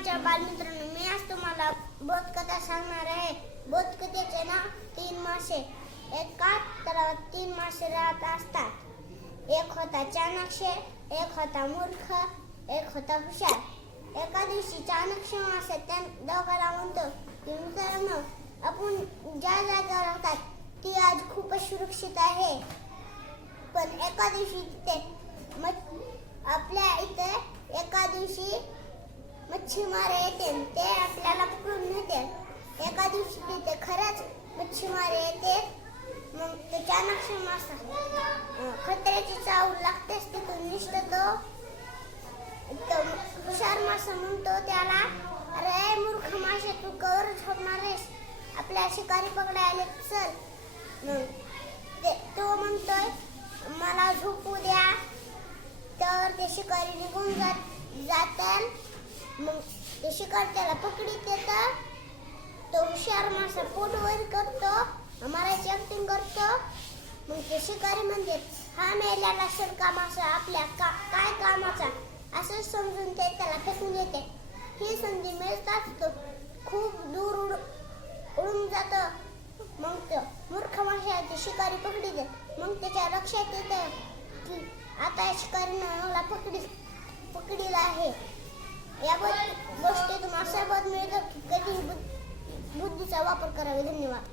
माझ्या बालमित्रांनो, मी आज तुम्हाला बोधकथा सांगणार आहे. बोधकथेचे नाव 3 मासे. एका तलावात 3 मासे राहत असतात. एक होता चाणक्य, एक होता मूर्ख, एक होता हुशार. एका दिवशी चाणक्य मासे त्या दोघांना म्हणतो की मित्रांनो, आपण ज्या जागेवर राहतात ती आज खूपच सुरक्षित आहे. पण एका दिवशी आपल्या इथे एका दिवशी मच्छीमार येते, ते आपल्याला पकडून नेते. एका दिवशी तिथे खरंच मच्छीमार येते. मग ते चाणक्य मासा खतऱ्याची चाहूल लागतेच तिथून निघतो. तो हुशार मासा म्हणतो त्याला, अरे मूर्ख मासे, तू कवर झोपणार आहेस? आपल्या शिकारी पकडायला चल. मग तो म्हणतोय मला झोपू द्या. तर ते शिकारी निघून जातात. मग ते शिकारी त्याला पकडीत येतं. तो हुशार मासा पोट वर करतो, मारायची ऍक्टिंग करतो. मग ते शिकारी म्हणते, हा मेलेला शिरका मासा आपल्या काय कामाचा, असं समजून ते त्याला फेकून देते. ही संधी मिळताच तो खूप दूर उडून जातो. मग तो मूर्ख माशाची शिकारी पकडीत. मग त्याच्या लक्षात येतं की आता शिकारीनं मला पकडीला आहे. या गोष्टीतून असा बोध मिळतो की कधी बुद्धीचा वापर करावा. धन्यवाद.